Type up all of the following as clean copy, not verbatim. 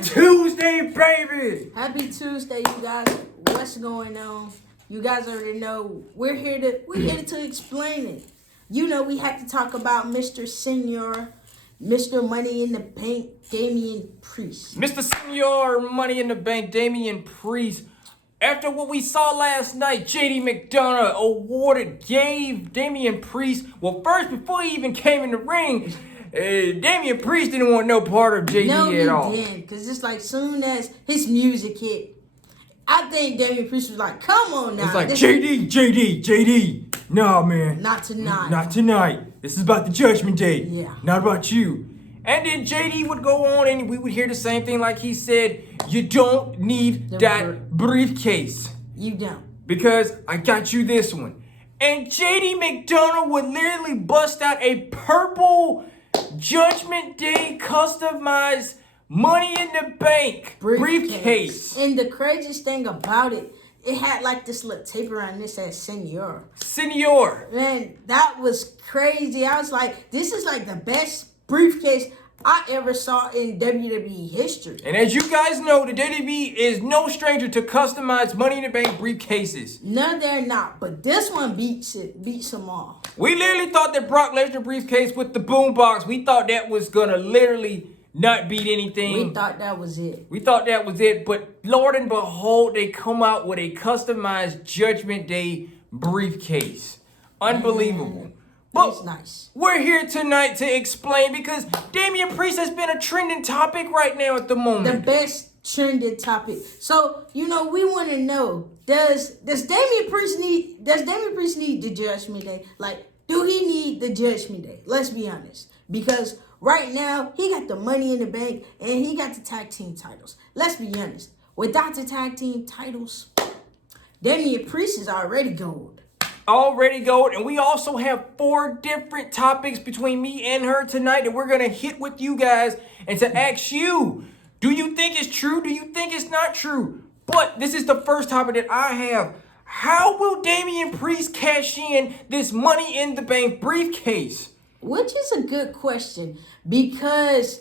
Happy Tuesday, baby! Happy Tuesday, you guys. What's going on? You guys already know we're here to explain it. You know we have to talk about Mr. Senior, Mr. Money in the Bank, Damien Priest. Mr. Senior, Money in the Bank, Damien Priest. After what we saw last night, JD McDonough gave Damien Priest, well, first, before he even came in the ring, Damien Priest didn't want no part of JD at all. No, he didn't, because it's like soon as his music hit, I think Damien Priest was like, come on now. It's like, JD. Nah, man. Not tonight. Not tonight. This is about the Judgment Day. Yeah. Not about you. And then JD would go on and we would hear the same thing like he said, you don't need that briefcase. You don't. Because I got you this one. And JD McDonough would literally bust out a purple Judgment Day customized Money in the Bank briefcase. And the craziest thing about it, it had like this little tape around this as Senior. Man, that was crazy. I was like, this is like the best briefcase I ever saw in WWE history. And as you guys know, the WWE is no stranger to customized Money in the Bank briefcases. No, they're not. But this one beats them all. We literally thought that Brock Lesnar briefcase with the boombox, we thought that was gonna literally not beat anything. We thought that was it. But Lord and behold, they come out with a customized Judgment Day briefcase. Unbelievable. But it's nice. We're here tonight to explain because Damien Priest has been a trending topic right now at the moment. The best trending topic. So, you know, we want to know, does Damien Priest need the Judgment Day? Like, do he need the Judgment Day? Let's be honest. Because right now, he got the Money in the Bank and he got the tag team titles. Let's be honest. Without the tag team titles, Damien Priest is already gold. And we also have 4 different topics between me and her tonight that we're going to hit with you guys and to ask you, do you think it's true? Do you think it's not true? But this is the first topic that I have. How will Damien Priest cash in this Money in the Bank briefcase? Which is a good question because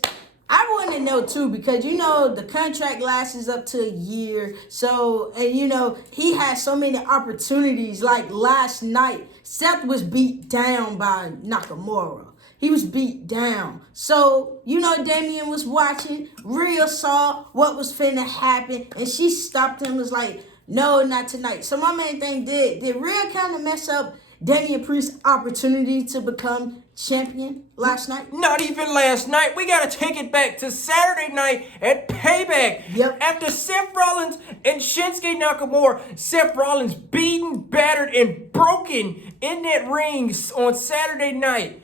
I want to know too, because you know the contract lasts up to a year. So, and you know, he has so many opportunities. Like last night, Seth was beat down by Nakamura. He was beat down. So, you know, Damien was watching. Rhea saw what was finna happen, and she stopped him. Was like, no, not tonight. So my main thing did Rhea kind of mess up Damien Priest's opportunity to become champion last night? Not even last night. We got to take it back to Saturday night at Payback. Yep. After Seth Rollins and Shinsuke Nakamura, Seth Rollins beaten, battered, and broken in that ring on Saturday night.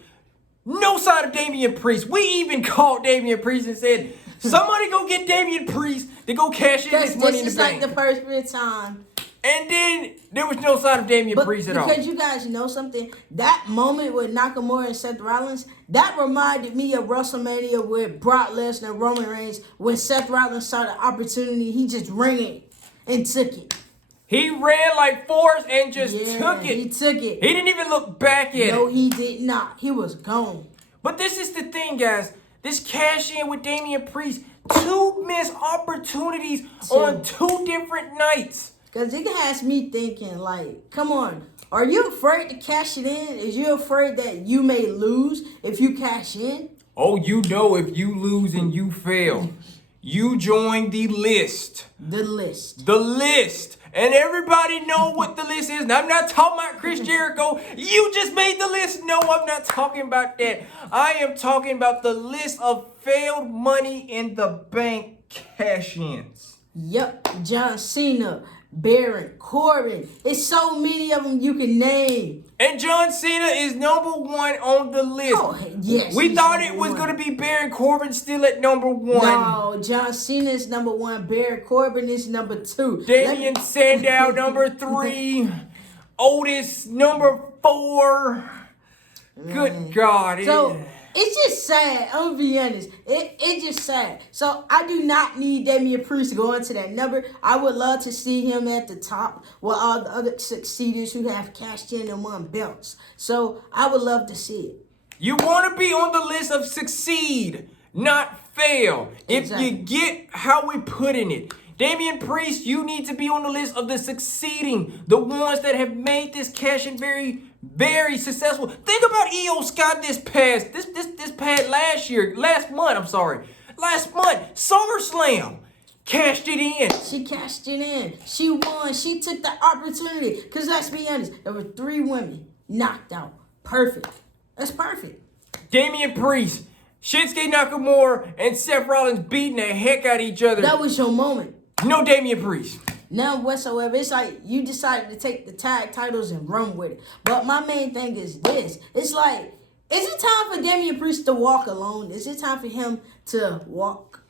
No sign of Damien Priest. We even called Damien Priest and said, somebody go get Damien Priest to go cash in this Money in the Bank. This is like the first time. And then there was no sign of Damien Priest at all. Because you guys know something, that moment with Nakamura and Seth Rollins, that reminded me of WrestleMania with Brock Lesnar and Roman Reigns. When Seth Rollins saw the opportunity, he just ran it and took it. He ran like Forrest and just took it. He took it. He didn't even look back at it. No, he did not. He was gone. But this is the thing, guys. This cash in with Damien Priest, 2 missed opportunities on 2 different nights. Because it has me thinking, like, come on. Are you afraid to cash it in? Is you afraid that you may lose if you cash in? Oh, you know if you lose and you fail, you join the list. The list. The list. And everybody know what the list is. And I'm not talking about Chris Jericho. You just made the list. No, I'm not talking about that. I am talking about the list of failed Money in the Bank cash-ins. Yep. John Cena, Baron Corbin. It's so many of them you can name. And John Cena is number 1 on the list. Oh, yes. We thought it was going to be Baron Corbin still at number 1. No, John Cena is number 1. Baron Corbin is number 2. Damien Sandow, number 3. Otis, number 4. Good God. So, it's just sad. I'm going to be honest. It's just sad. So, I do not need Damien Priest to go into that number. I would love to see him at the top with all the other succeeders who have cashed in and won belts. So, I would love to see it. You want to be on the list of succeed, not fail. Exactly. If you get how we putting it. Damien Priest, you need to be on the list of the succeeding, the ones that have made this cash in very, very successful. Think about E.O. Scott this past last month, SummerSlam, cashed it in. She cashed it in. She won. She took the opportunity. Because let's be honest, there were 3 women knocked out. Perfect. That's perfect. Damien Priest, Shinsuke Nakamura, and Seth Rollins beating the heck out of each other. That was your moment. No Damien Priest. None whatsoever. It's like you decided to take the tag titles and run with it. But my main thing is this. It's like, is it time for Damien Priest to walk alone? Is it time for him to walk?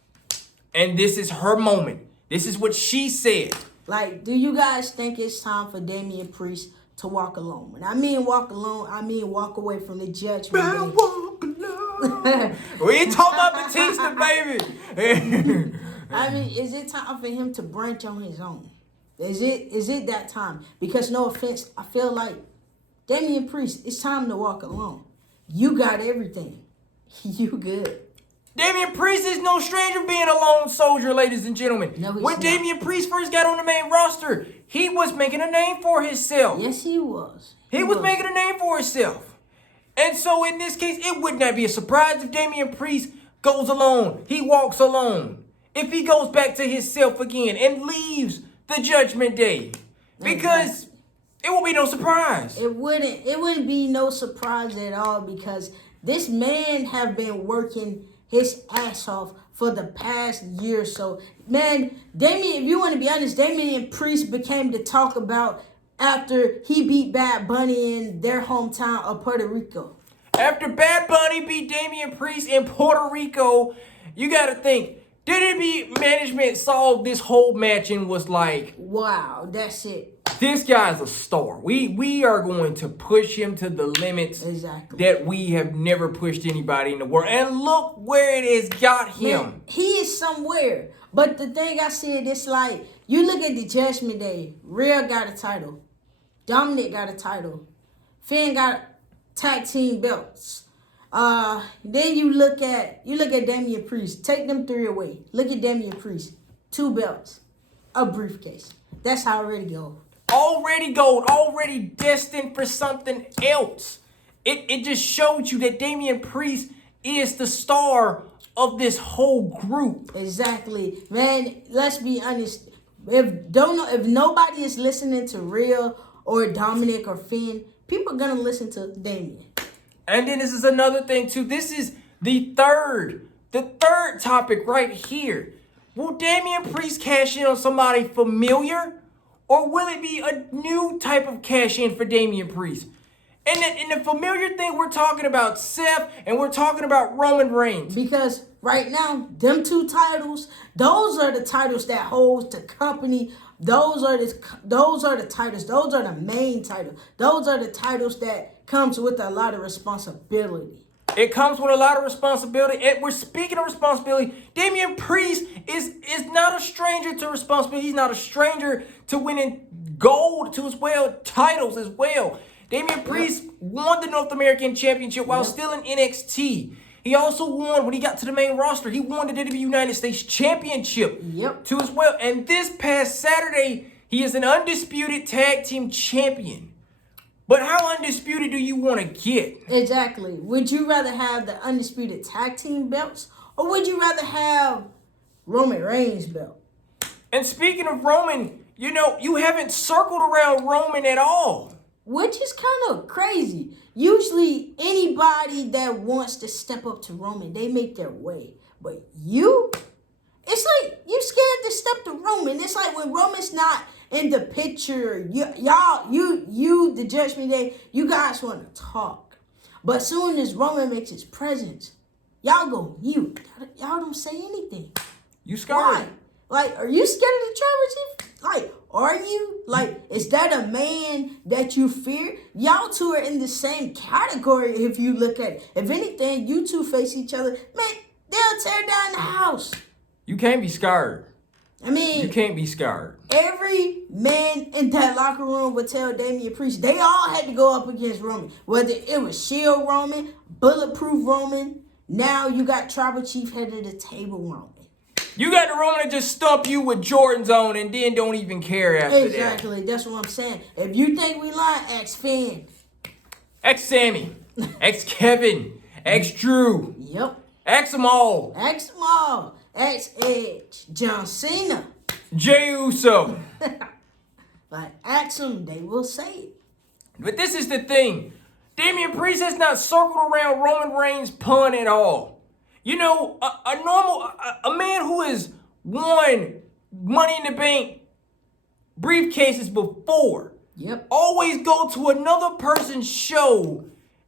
And this is her moment. This is what she said. Like, do you guys think it's time for Damien Priest to walk alone? When I mean walk alone, I mean walk away from the judgment. I walk alone. We ain't talking about Batista, baby. I mean, is it time for him to branch on his own? Is it that time? Because no offense, I feel like Damien Priest, it's time to walk alone. You got everything. You good. Damien Priest is no stranger being a lone soldier, ladies and gentlemen. No, he's when not. Damien Priest first got on the main roster, he was making a name for himself. Yes, he was. He was making a name for himself. And so in this case, it would not be a surprise if Damien Priest goes alone. He walks alone. If he goes back to himself again and leaves the Judgment Day. Because it won't be no surprise. It wouldn't be no surprise at all, because this man have been working his ass off for the past year or so. Man, Damien, if you want to be honest, Damien Priest became the talk about after he beat Bad Bunny in their hometown of Puerto Rico. After Bad Bunny beat Damien Priest in Puerto Rico, you got to think, WWE management saw this whole match and was like, wow, that's it. This guy's a star. We are going to push him to the limits that we have never pushed anybody in the world. And look where it has got him. Man, he is somewhere. But the thing I said, it's like, you look at the Judgment Day. Rhea got a title. Dominic got a title. Finn got tag team belts. Then you look at Damien Priest. Take them 3 away. Look at Damien Priest. 2 belts. A briefcase. That's how it already goes. Already gold. Already destined for something else. It just showed you that Damien Priest is the star of this whole group. Exactly. Man, let's be honest. If nobody is listening to Rhea or Dominic or Finn, people are going to listen to Damien. And then this is another thing too. This is the third topic right here. Will Damien Priest cash in on somebody familiar? Or will it be a new type of cash in for Damien Priest? And in the familiar thing, we're talking about Seth and we're talking about Roman Reigns. Because right now, them 2 titles, those are the titles that holds the company. Those are the titles. Those are the main titles. Those are the titles that comes with a lot of responsibility. It comes with a lot of responsibility. And we're speaking of responsibility. Damien Priest is not a stranger to responsibility. He's not a stranger to winning gold titles as well. Damien Priest won the North American Championship while still in NXT. He also won, when he got to the main roster, he won the WWE United States Championship too as well. And this past Saturday, he is an undisputed tag team champion. But how undisputed do you want to get? Exactly. Would you rather have the undisputed tag team belts, or would you rather have Roman Reigns' belt? And speaking of Roman, you haven't circled around Roman at all. Which is kind of crazy. Usually, anybody that wants to step up to Roman, they make their way. But it's like you scared to step to Roman. It's like when Roman's not in the picture, you, the Judgment Day, you guys want to talk. But soon as Roman makes his presence, y'all go mute. Y'all don't say anything. You scared? Why? Like, are you scared of the tribal chief? Like, are you? Like, is that a man that you fear? Y'all 2 are in the same category if you look at it. If anything, you 2 face each other, man, they'll tear down the house. You can't be scared. I mean, you can't be scared. Every man in that locker room would tell Damien Priest they all had to go up against Roman. Whether it was Shield Roman, Bulletproof Roman, Now you got Tribal Chief head of the table, Roman. You got the Roman that just stump you with Jordans on and then don't even care after that. Exactly. That's what I'm saying. If you think we lying, ask Finn. Ask Sammy. Ask Kevin. Ask Drew. Yep. Ask them all. Ask them all. Ask Edge. John Cena. Jey Uso. But ask them, they will say it. But this is the thing. Damien Priest has not circled around Roman Reigns' pun at all. You know, a man who has won Money in the Bank briefcases before. Yep. Always go to another person's show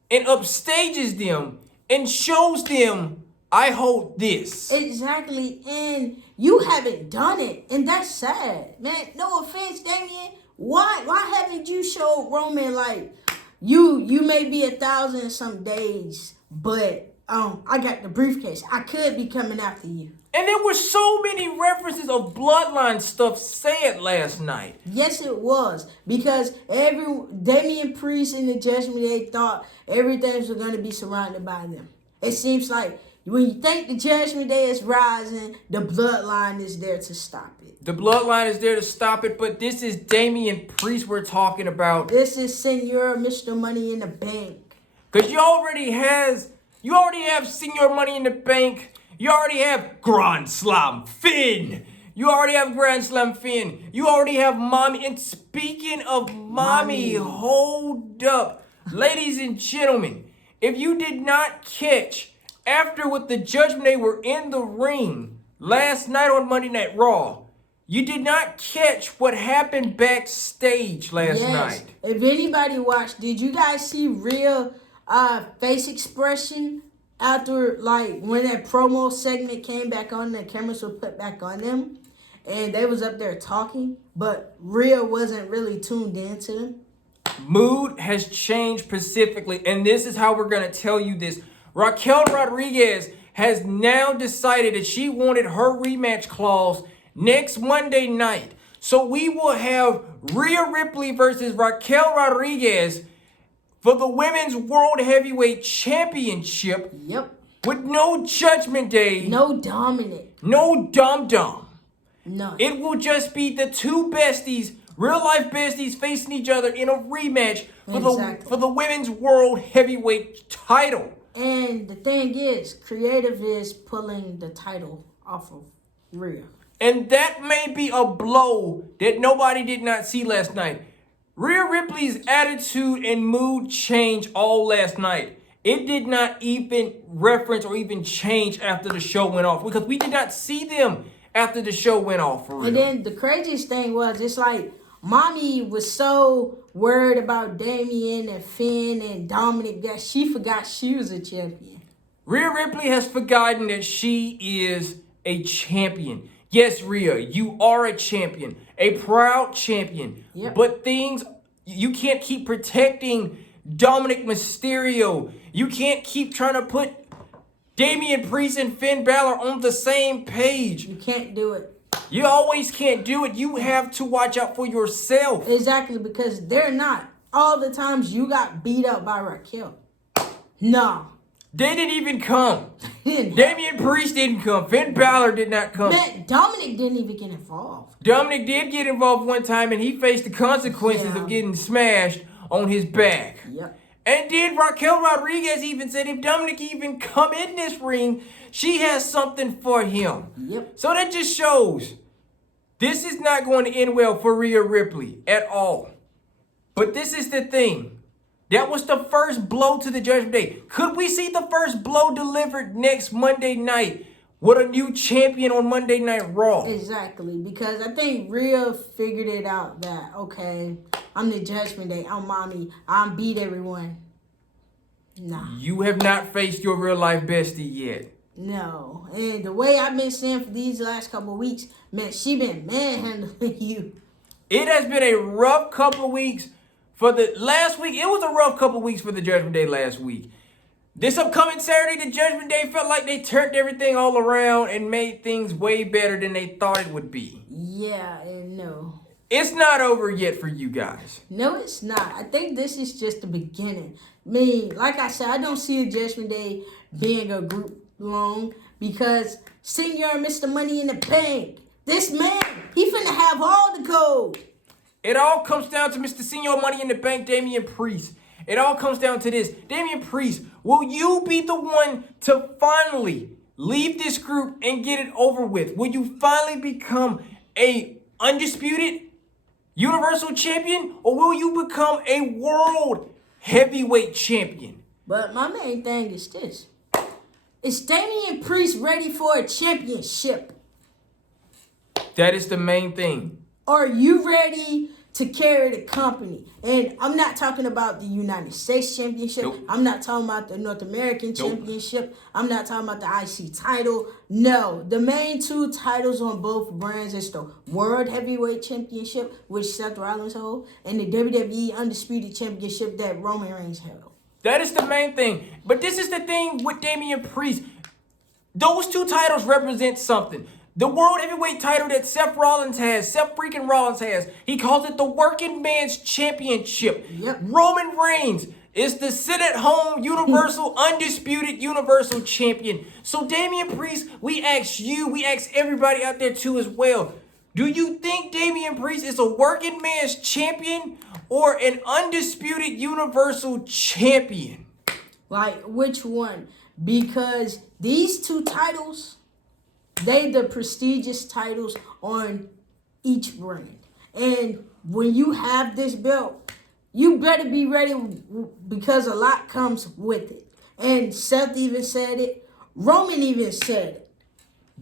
and upstages them and shows them, I hold this. Exactly. And you haven't done it. And that's sad. Man, no offense, Damien. Why haven't you showed Roman like you may be 1,000 and some days, but I got the briefcase. I could be coming after you. And there were so many references of bloodline stuff said last night. Yes, it was. Because Damien Priest and the Judgment Day thought everything was going to be surrounded by them. It seems like when you think the Judgment Day is rising, the bloodline is there to stop it. The bloodline is there to stop it, but this is Damien Priest we're talking about. This is Senor Mr. Money in the Bank. Because you already have Senor Money in the Bank. You already have Grand Slam Finn. You already have Grand Slam Finn. You already have Mommy. And speaking of Mommy, hold up. Ladies and gentlemen, if you did not catch after what the Judgment Day were in the ring last night on Monday Night Raw, you did not catch what happened backstage last night. If anybody watched, did you guys see real face expression after, like, when that promo segment came back on, the cameras were put back on them, and they was up there talking, but Rhea wasn't really tuned into them? Mood has changed specifically, and this is how we're going to tell you this. Raquel Rodriguez has now decided that she wanted her rematch clause next Monday night. So we will have Rhea Ripley versus Raquel Rodriguez for the Women's World Heavyweight Championship. Yep. With no Judgment Day. No Dominic. No Dum-Dum. No. It will just be the two besties, real life besties, facing each other in a rematch for the Women's World Heavyweight title. And the thing is, Creative is pulling the title off of Rhea. And that may be a blow that nobody did not see last night. Rhea Ripley's attitude and mood changed all last night. It did not even reference or even change after the show went off, because we did not see them after the show went off, for real. And then the craziest thing was, it's like Mommy was so worried about Damien and Finn and Dominic that she forgot she was a champion. Rhea Ripley has forgotten that she is a champion. Yes, Rhea, you are a champion, a proud champion. Yep. But you can't keep protecting Dominic Mysterio. You can't keep trying to put Damien Priest and Finn Balor on the same page. You can't do it. You always can't do it. You have to watch out for yourself. Exactly, because they're not. All the times you got beat up by Raquel. No. They didn't even come. Damien Priest didn't come. Finn Balor did not come. Man, Dominic didn't even get involved. Dominic did get involved one time, and he faced the consequences of getting smashed on his back. Yep. And then Raquel Rodriguez even said if Dominic even come in this ring, she has something for him. Yep. So that just shows this is not going to end well for Rhea Ripley at all. But this is the thing. That was the first blow to the Judgment Day. Could we see the first blow delivered next Monday night with a new champion on Monday Night Raw? Exactly, because I think Rhea figured it out that, okay, I'm the Judgment Day, I'm Mommy, I beat everyone. Nah. You have not faced your real life bestie yet. No. And the way I've been seeing for these last couple of weeks, man, she been manhandling you. It has been a rough couple of weeks. For the last week, it was a rough couple of weeks for the Judgment Day last week. This upcoming Saturday, the Judgment Day felt like they turned everything all around and made things way better than they thought it would be. Yeah, and no. It's not over yet for you guys. No, it's not. I think this is just the beginning. I mean, like I said, I don't see a Judgment Day being a group long because Senior Mr. Money in the Bank, this man, he finna have all the gold. It all comes down to Mr. Senior Money in the Bank, Damien Priest. It all comes down to this. Damien Priest, will you be the one to finally leave this group and get it over with? Will you finally become a undisputed Universal Champion, or will you become a World Heavyweight Champion? But my main thing is this. Is Damien Priest ready for a championship? That is the main thing. Are you ready to carry the company? And I'm not talking about the United States Championship. Nope. I'm not talking about the North American Nope. Championship. I'm not talking about the IC title. No, the main two titles on both brands is the World Heavyweight Championship, which Seth Rollins holds, and the WWE Undisputed Championship that Roman Reigns held. That is the main thing. But this is the thing with Damien Priest. Those two titles represent something. The World Heavyweight title that Seth Rollins has, he calls it the Working Man's Championship. Yep. Roman Reigns is the sit-at-home Universal Undisputed Universal Champion. So Damien Priest, we ask you, we ask everybody out there too as well. Do you think Damien Priest is a Working Man's Champion or an Undisputed Universal Champion? Like, which one? Because these two titles, they the prestigious titles on each brand. And when you have this belt, you better be ready because a lot comes with it. And Seth even said it. Roman even said it.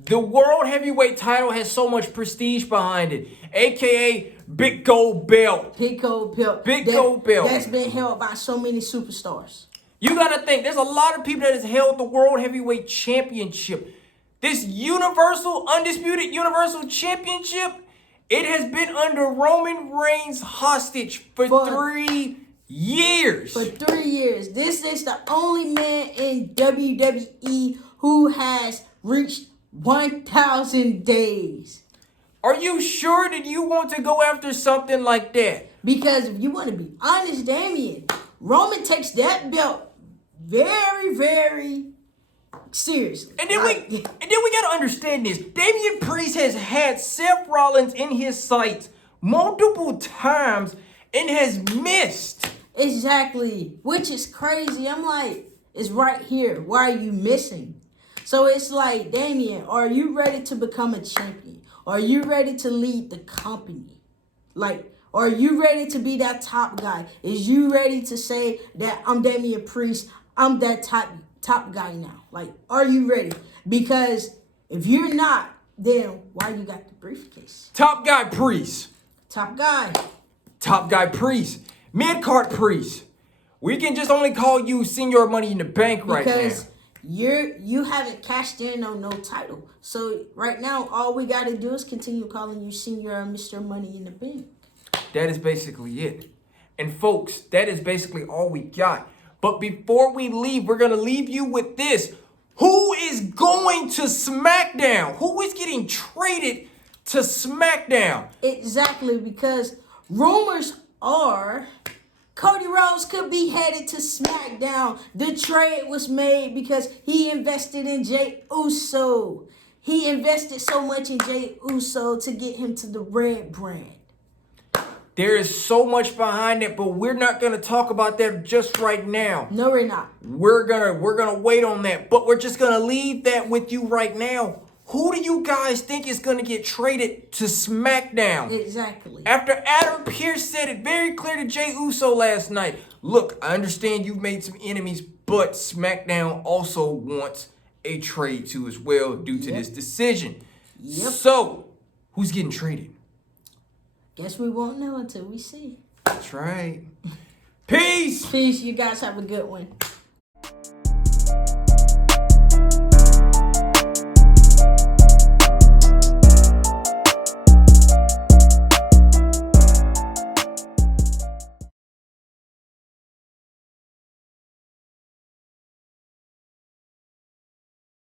The World Heavyweight title has so much prestige behind it, a.k.a. Big Gold Belt. Big gold belt. Big gold belt. That's been held by so many superstars. You got to think, there's a lot of people that has held the World Heavyweight Championship. This Universal, Undisputed Universal Championship, it has been under Roman Reigns hostage for 3 years. For 3 years. This is the only man in WWE who has reached 1,000 days. Are you sure that you want to go after something like that? Because if you want to be honest, Damien, Roman takes that belt very, very seriously. And then we gotta understand this. Damien Priest has had Seth Rollins in his sights multiple times and has missed. Exactly. Which is crazy. I'm like, it's right here. Why are you missing? So it's like, Damien, are you ready to become a champion? Are you ready to lead the company? Like, are you ready to be that top guy? Is you ready to say that I'm Damien Priest, I'm that top guy now? Like, are you ready? Because if you're not, then why you got the briefcase? Top guy Priest. Top guy. Top guy Priest. Mid-card Priest. We can just only call you Senior Money in the Bank right now. Because you haven't cashed in on no title. So right now, all we got to do is continue calling you Senior Mr. Money in the Bank. That is basically it. And folks, that is basically all we got. But before we leave, we're going to leave you with this. Who is going to SmackDown? Who is getting traded to SmackDown? Exactly, because rumors are Cody Rhodes could be headed to SmackDown. The trade was made because he invested in Jey Uso. He invested so much in Jey Uso to get him to the Red brand. There is so much behind it, but we're not going to talk about that just right now. No, we're not. We're gonna wait on that, but we're just going to leave that with you right now. Who do you guys think is going to get traded to SmackDown? Exactly. After Adam Pearce said it very clear to Jey Uso last night. Look, I understand you've made some enemies, but SmackDown also wants a trade too as well due to this decision. Yep. So, who's getting traded? Guess we won't know until we see. That's right. Peace. Peace. You guys have a good one.